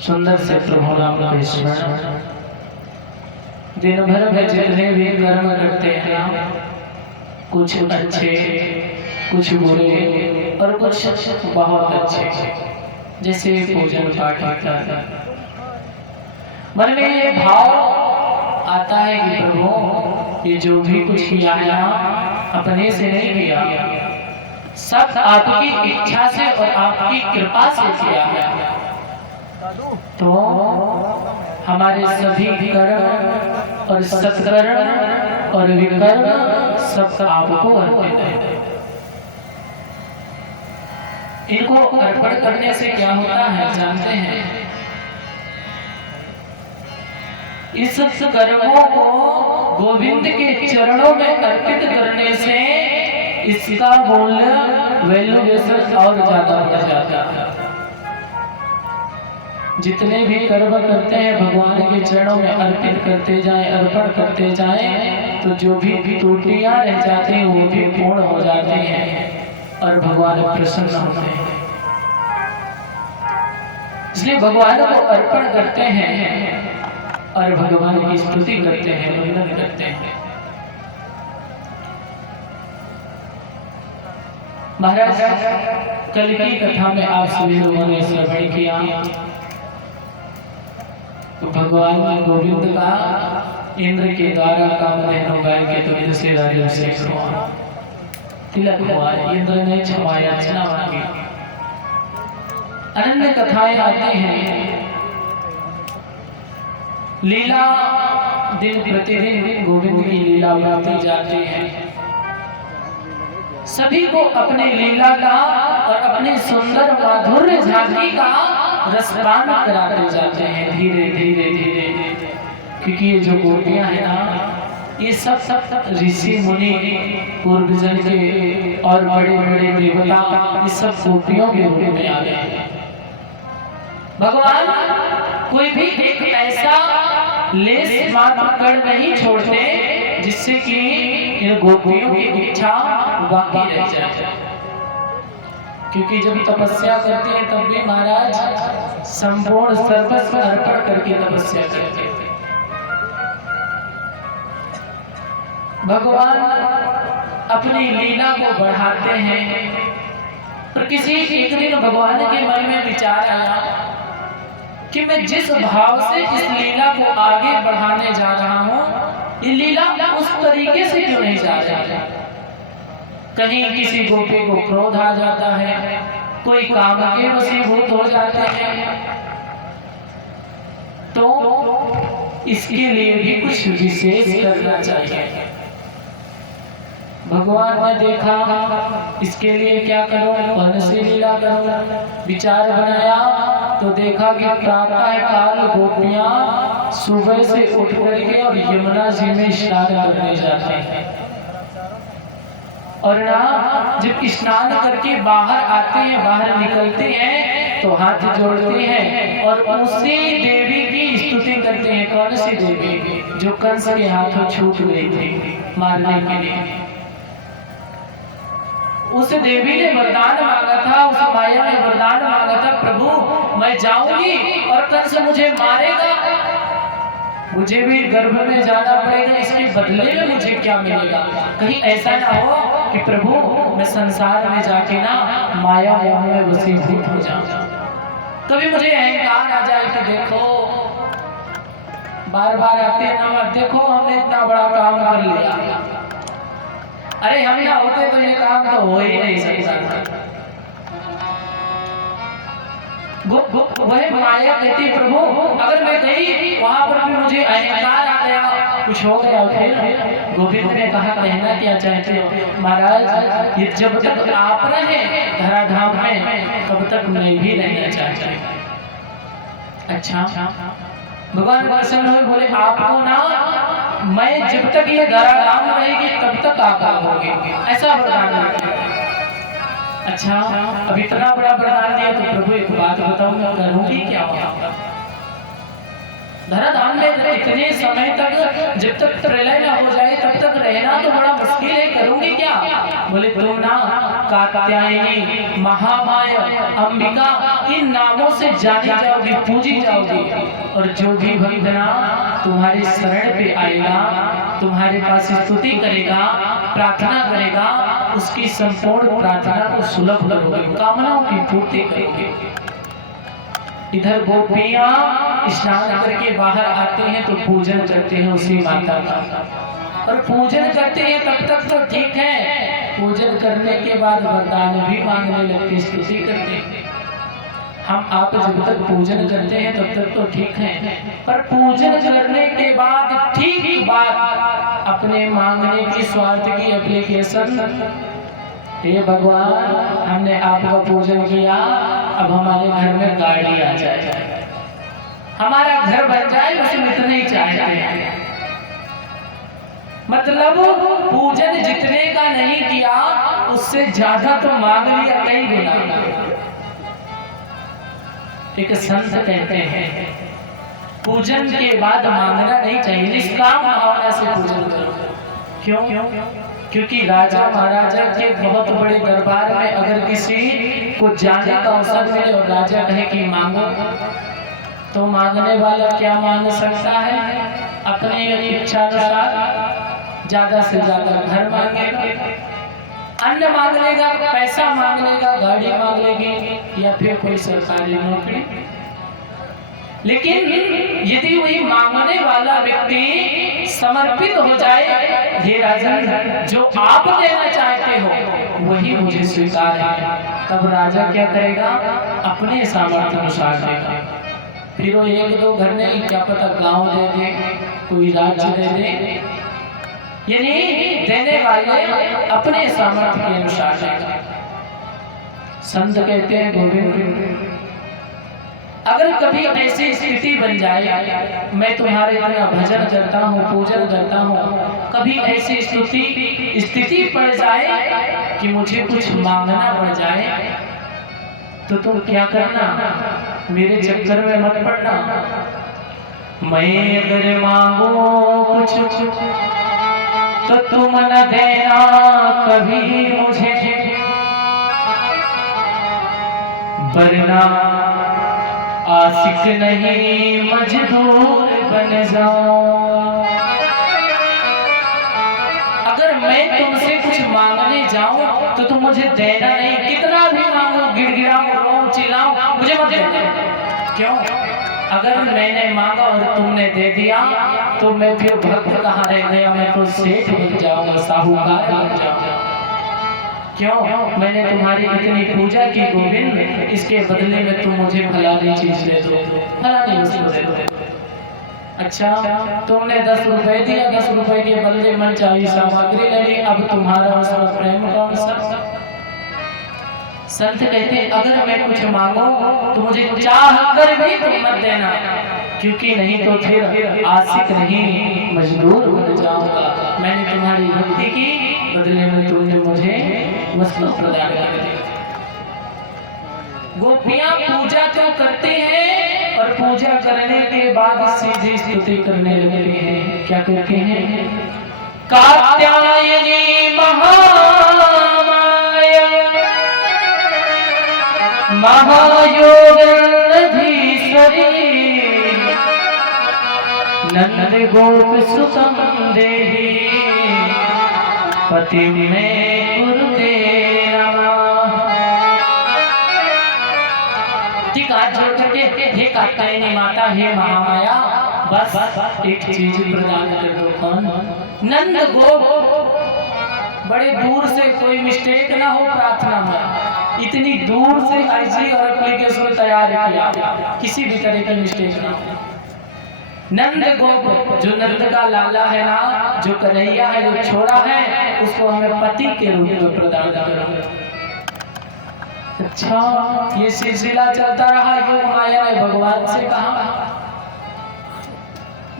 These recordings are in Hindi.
सुंदर से प्रभु नाम का स्मरण। दिन भर में जितने भी कर्म करते हैं, कुछ अच्छे, कुछ बुरे और कुछ बहुत अच्छे, जैसे पूजन पाठ आता है, मन में ये भाव आता है कि प्रभु ये जो भी कुछ किया है अपने से नहीं किया, सब आपकी इच्छा से और आपकी कृपा से किया है। तो हमारे सभी कर्म और सत्कर्म और विकर्म सब आपको अर्पित है। इनको अर्पण करने से क्या होता है जानते हैं? इस कर्मों को गोविंद के चरणों में अर्पित करने से इसका मूल्य वैल्यूएशन और ज्यादा बढ़ जाता है। जितने भी कर्म करते हैं भगवान के चरणों में अर्पित करते जाएं, अर्पण करते जाएं, तो जो भी त्रुटियां रह जाती हैं वो भी पूर्ण हो जाती हैं और भगवान प्रसन्न होते हैं। इसलिए भगवान को अर्पण करते हैं और भगवान की स्तुति करते हैं, वंदन करते हैं। महाराज कल की कथा में आप सभी लोगों ने श्रवण किया तो भगवान गोविंद का इंद्र के द्वारा कामधेनु गाय के द्वारा से राज्याभिषेक हुआ, तिलक हुआ, इंद्र ने क्षमा याचना मांगी। अनन्य कथाएं आती हैं, लीला दिन प्रतिदिन गोविंद की लीला बढ़ती जाती है। सभी को अपने लीला का और अपनी सुंदर माधुर्य झांकी का रसपान कराते जाते हैं धीरे धीरे धीरे। क्योंकि ये जो गोपियां हैं ना, ये सब ऋषि मुनि पूर्वजन के और बड़े बड़े देवता, ये सब गोपियों के रूप में आ गए हैं। भगवान कोई भी एक ऐसा लेस मात्र कण नहीं छोड़ते जिससे कि इन गोपियों की इच्छा बाकी रह जाए। क्योंकि जब तपस्या करते हैं तब भी महाराज संपूर्ण सर्वस्व अर्पण करके तपस्या करते हैं। भगवान अपनी लीला को बढ़ाते हैं। पर किसी एक दिन भगवान के मन में विचार आया कि मैं जिस भाव से इस लीला को आगे बढ़ाने जा रहा हूँ, ये लीला उस तरीके से क्यों नहीं जा रही। कहीं किसी गोपी को क्रोध आ जाता है, कोई काम के वशीभूत हो जाते हैं, तो इसके लिए भी कुछ विशेष करना चाहिए। भगवान ने देखा इसके लिए क्या करो, कौन सी लीला करो। विचार बनाया तो देखा कि प्रातः काल गोपियां सुबह से उठ करके और यमुना जी में स्नान करने जाते हैं, और ना जब स्नान करके बाहर आते हैं, बाहर निकलते हैं तो हाथ जोड़ते हैं और उसी देवी की स्तुति करते हैं। कौन सी देवी? जो कंस के हाथों छूट गई थी मारने के लिए। उस देवी ने वरदान मांगा था, उस माया ने वरदान मांगा था, प्रभु मैं जाऊंगी और कंस मुझे मारेगा, मुझे भी गर्भ में जाना पड़ेगा, इसके बदले में मुझे क्या मिलेगा। कहीं ऐसा ना हो कि प्रभु मैं संसार में जाके ना माया में वशीभूत हो जाऊं। कभी मुझे अहंकार आ जाए कि देखो बार बार आते हैं ना, देखो हमने इतना बड़ा काम कर लिया, अरे हम ना होते तो ये काम तो हो ही नहीं सकता। वह माया कहती प्रभु अगर मैं गई वहां पर भी मुझे अहंकार आ गया, कुछ हो गया, फिर गोविंद ने कहा कहना क्या चाहते हो। महाराज ये जब तक आप रहे धराधाम में तब तक मैं भी रहना चाहता। अच्छा भगवान प्रसन्न हुए, बोले आपको ना मैं जब तक ये धराधाम रहेगी तब तक आप रहोगे, ऐसा वरदान। अच्छा अब इतना बड़ा वरदान दिया तो प्रभु एक बात बताओ मैं करूंगी क्या वहां धराधाम में इतने समय तक, जब तक प्रलय ना हो जाए तब तक रहना तो बड़ा मुश्किल है, करूंगी क्या। बोले तुम ना कात्यायनी, महामाया, अंबिका इन नामों से जानी जाओगी, पूजी जाओगी, और जो भी भक्तना तुम्हारी शरण पे आएगा, तुम्हारे पास स्तुति करेगा, प्रार्थना करेगा, उसकी संपूर्ण प्रार्थना को सुलभ करोगे, कामनाओं की पूर्ति करोगे। इधर गोपियां स्नान करके बाहर आते हैं तो पूजन करते हैं उसी माता का, और पूजन करते हैं तब तक तो ठीक है, पूजन करने के बाद वरदान भी मांगने लगते, स्तुति करते हैं। हम आप जब तक पूजन करते हैं तब तक तो ठीक है, पर पूजन करने के बाद ठीक बात अपने मांगने की स्वार्थ की एप्लीकेशन, हे भगवान हमने आपका पूजन किया, अब हमारे घर में गाड़ी आ जाए, हमारा घर बन जाए, बस हम इतना ही चाहते हैं। मतलब पूजन जितने का नहीं किया उससे ज्यादा तो मांग लिया कई गुना। एक संत कहते हैं पूजन के बाद मांगना नहीं चाहिए, निष्काम भावना से पूजन करो। क्यों? क्योंकि राजा महाराजा के बहुत बड़े दरबार में अगर किसी को जाने का अवसर मिले और राजा कहे कि मांगो, तो मांगने वाला क्या मांग सकता है? अपने इच्छा अनुसार ज्यादा से ज्यादा घर मांगेगा, अन्न मांग लेगा, पैसा मांग लेगा, गाड़ी मांग लेगी, या फिर कोई सरकारी नौकरी। लेकिन यदि वही मांगने वाला व्यक्ति समर्पित हो जाए, हे राजन जो आप देना चाहते हो वही मुझे स्वीकार है, तब राजा क्या करेगा? अपने सामर्थ्य अनुसार देगा। फिर वो एक दो घर नहीं, क्या पता गांव दे दे, कोई राज्य दे दे, यानी देने वाले अपने सामर्थ्य के अनुसार देगा। संत कहते हैं गोविंद, अगर कभी ऐसी स्थिति बन जाए, मैं तुम्हारे इतना भजन करता हूँ, पूजन करता हूँ, कभी ऐसी स्थिति पड़ जाए कि मुझे कुछ मांगना पड़ जाए, तो तुम क्या करना, मेरे चक्कर में मत पड़ना। मैं अगर मांगू कुछ तो तुम न देना कभी मुझे, वरना आशिक नहीं मजदूर बन जाऊं। अगर मैं तुमसे कुछ मांगने जाऊं तो तुम मुझे देना नहीं, कितना भी मांगो, गिड़गिड़ाऊं, रोऊं, चिल्लाऊं, मुझे मत देना। क्यों? अगर मैंने मांगा और तुमने दे दिया तो मैं फिर भक्त कहाँ रह गया, मैं तो सेठ बन जाऊंगा, साहूकार बन जाऊंगा। क्यों? मैंने तुम्हारी इतनी पूजा की गोविंद, इसके बदले में तुम मुझे फलानी चीज दे दो, फलानी वस्तु दे दो। अच्छा, तुमने 10 रुपए दिया, 10 रुपए के बदले मन चाहिए सामग्री ले ली, अब तुम्हारा उसमें प्रेम कौन सा? संत कहते हैं अगर मैं कुछ मांगू तो मुझे चाह कर भी तुम मत देना, क्योंकि नहीं तो फिर आशिक नहीं मजदूर बन जाऊंगा। मैंने तुम्हारी भक्ति की, बदले में तुमने मुझे वस्तु प्रदान कर दी। गोपियां पूजा तो करती हैं और पूजा करने के बाद सीधी स्तुति करने लगती हैं। क्या कहते हैं? कात्यायनी महामाया महायोगधीश्वरी नंद गोप सुतम देहि पति में कुरुते नमः। ठीक, हाथ जोड़ करके हे कात्यायनी माता, हे महामाया, बस एक चीज प्रदान कर दो। कौन? नंद गोप। बड़े दूर से कोई मिस्टेक ना हो प्रार्थना में, इतनी दूर से अर्जी और एप्लीकेशन तैयार किया, किसी भी तरह की मिस्टेक ना हो। नंद गोप, जो नंद का लाला है ना, जो कन्हैया है, जो छोरा है, उसको हमें पति के रूप में प्रदान करो। अच्छा, ये सिलसिला चलता रहा। योग माया ने भगवान से कहा,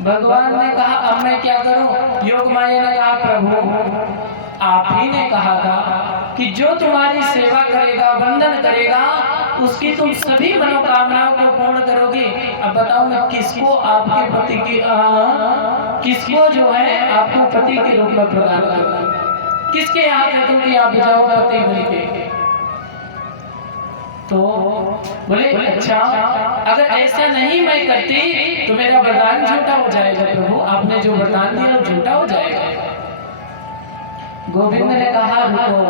भगवान ने कहा अब मैं क्या करूं? योग माया ने कहा प्रभु आप ही ने कहा था कि जो तुम्हारी सेवा करेगा, वंदन करेगा, उसकी तुम सभी मनोकामनाओं को पूर्ण करोगी। अब बताओ मैं किसको आपके पति की किसको जो है आपको पति के रूप में प्रदान करूं? किसके यहाँ कह दूं कि आप जाओ पति बनके? तो बोले अच्छा, अगर ऐसा नहीं मैं करती तो मेरा वरदान झूठा हो जाएगा। प्रभु आपने जो वरदान दिया वो झूठा हो जाएगा। गोविंद ने कहा रुको,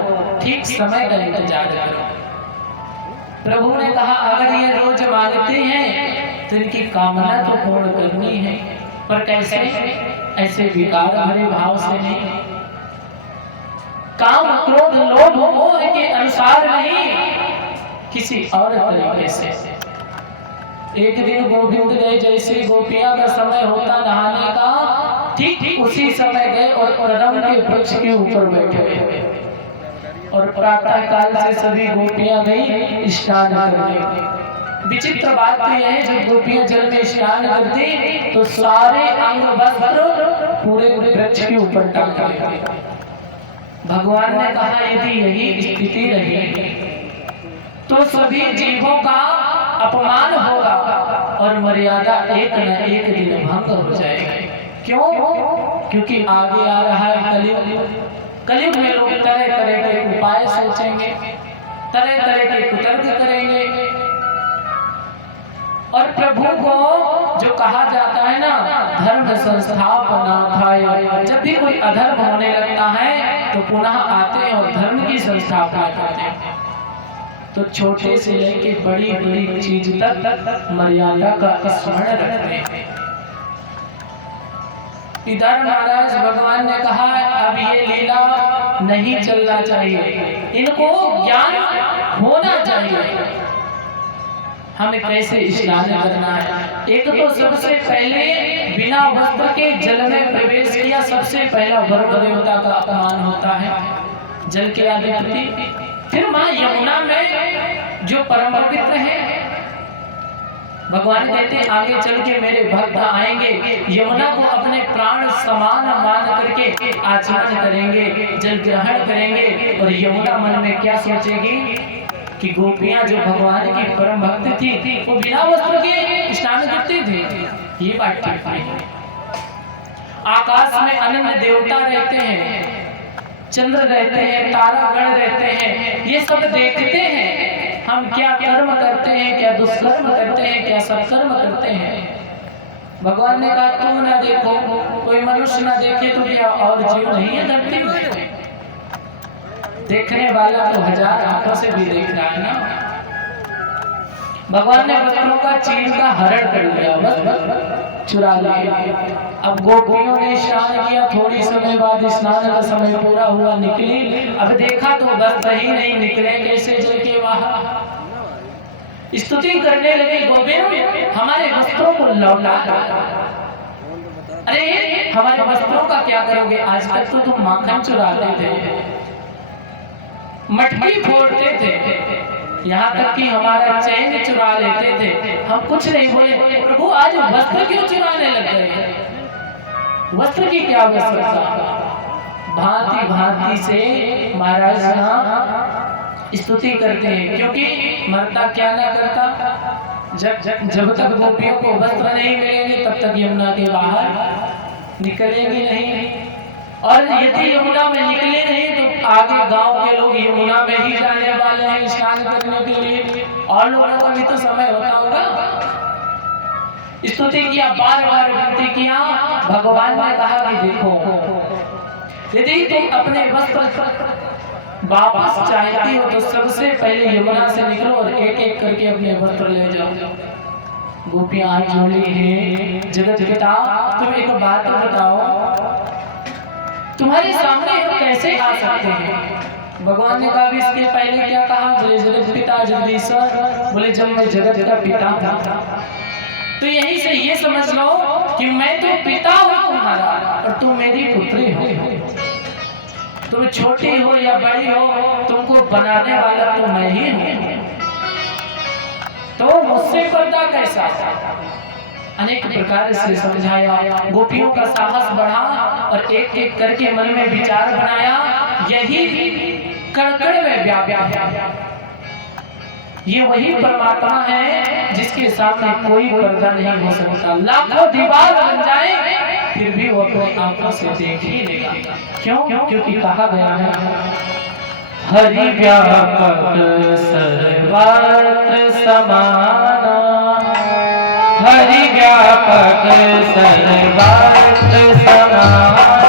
ठीक समय का इंतजार करो। प्रभु ने कहा अगर ये रोज मांगते हैं तो इनकी कामना तो पूर्ण करनी है, पर कैसे? ऐसे विकार भरे भाव से नहीं, काम क्रोध लोभ मोह के अनुसार नहीं, किसी और तरीके से। एक दिन गोविंद गए, जैसे गोपियां का समय होता नहाने का, ठीक उसी समय गए और कदम के वृक्ष के ऊपर बैठे और प्रातः काल से सभी गोपियां गई स्नान करने। विचित्र बात यह है, जब गोपियां जल में स्नान करती तो सारे अंग वस्त्र पूरे वृक्ष के ऊपर टांग लेते। भगवान ने कहा यदि यही स्थिति रही तो सभी जीवों का अपमान होगा और मर्यादा एक न एक दिन भंग हो जाएगी। क्यों? क्योंकि आगे आ रहा है कलयुग। कलयुग में लोग तरह तरह के उपाय सोचेंगे, तरह तरह के कुतर्क करेंगे, और प्रभु को जो कहा जाता है ना, धर्म संस्थापनार्थाय, जब भी कोई अधर्म होने लगता है तो पुनः आते हैं और धर्म की संस्थापना करते हैं। तो छोटे से लेके बड़ी बड़ी चीज तक मर्यादा का स्मरण रखते हैं। इधर महाराज भगवान ने कहा अब ये लीला नहीं चलना चाहिए, इनको ज्ञान होना चाहिए हमें कैसे स्नान करना है। एक तो सबसे पहले बिना वस्त्र के जल में प्रवेश किया, सबसे पहला वरुण देवता का अपमान होता है। जल के आगे प्रति फिर माँ यमुना में जो परम पवित्र है, भगवान कहते हैं आगे चल के मेरे भक्त आएंगे, यमुना को अपने प्राण समान मान करके आचमन करेंगे, जल ग्रहण करेंगे। और यमुना मन में क्या सोचेगी कि गोपियां जो भगवान की परम भक्त थी वो बिना वस्त्र के स्नान करती थी। ये बात ठीक है। आकाश में अनन्य देवता रहते हैं, चंद्र रहते हैं, तारागण रहते हैं, ये सब देखते हैं हम क्या कर्म करते हैं, क्या दुष्कर्म करते हैं, क्या सत्कर्म करते हैं। भगवान ने कहा तुम ना देखो, कोई मनुष्य ना देखे तो क्या और जीव नहीं है धरती में? देखने वाला तो हजार आंखों से भी देख रहा है ना। भगवान ने वस्त्रों का चीर का हरण कर लिया, बस चुरा लिया। अब गोपियों ने स्नान किया, थोड़ी समय बाद स्नान का समय पूरा हुआ, निकली। अब देखा तो वस्त्र ही नहीं, निकले कैसे जल के बाहर। स्तुति करने लगे गोपियों, हमारे वस्त्रों को लौटा। अरे हमारे वस्त्रों का क्या करोगे? आज तक तो तुम माखन चुराते थे, मटकी फोड़ते थे, यहाँ तक कि हमारा चैन चुरा लेते थे, हम कुछ नहीं बोले। प्रभु आज वस्त्र क्यों चुराने लग गए? वस्त्र की क्या आवश्यकता? भांति भांति से महाराज स्तुति करते हैं, क्योंकि मरता क्या ना करता। जब तक गोपियों को वस्त्र नहीं मिलेंगे तब तक यमुना के बाहर निकलेंगे नहीं। और यदि यमुना में निकले नहीं तो आगे गांव के लोग यमुना में ही जाने वाले हैं स्नान करने के लिए, और लोगों का भी तो समय होता होगा। स्तुति किया, बार बार विनती किया। भगवान ने कहा कि देखो, यदि तुम अपने वस्त्र वापस चाहती हो तो सबसे पहले यमुना से निकलो और एक एक करके अपने वस्त्र ले जाओ। गोपियां हाथ जोड़ी है, जगत पिता तुम एक बात बताओ, तुम्हारे सामने हम कैसे आ सकते हैं? भगवान ने कहा इसके पहले क्या कहा? बोले जगत पिता जगदीश्वर, बोले जब मैं जगत का पिता था तो यहीं से ये समझ लो कि मैं तो पिता हूँ तुम्हारा और तुम मेरी पुत्री हो। तुम छोटी हो या बड़ी हो, तुमको बनाने वाला तो मैं ही हूँ, तो मुझसे पर्दा कैसा? अनेक प्रकार से समझाया। गोपियों का साहस बढ़ा और एक एक करके मन में विचार बनाया, यही कण-कण में व्याप्त ये वही परमात्मा है जिसके सामने कोई पर्दा नहीं हो सकता। लाखों दीवार बन जाए फिर भी वो अपनी आंखों से देख ही लेगा। क्यों? क्योंकि कहा गया है हरि व्यापक सर्वत्र समाना, हरि व्यापक सर्वत्र समाना।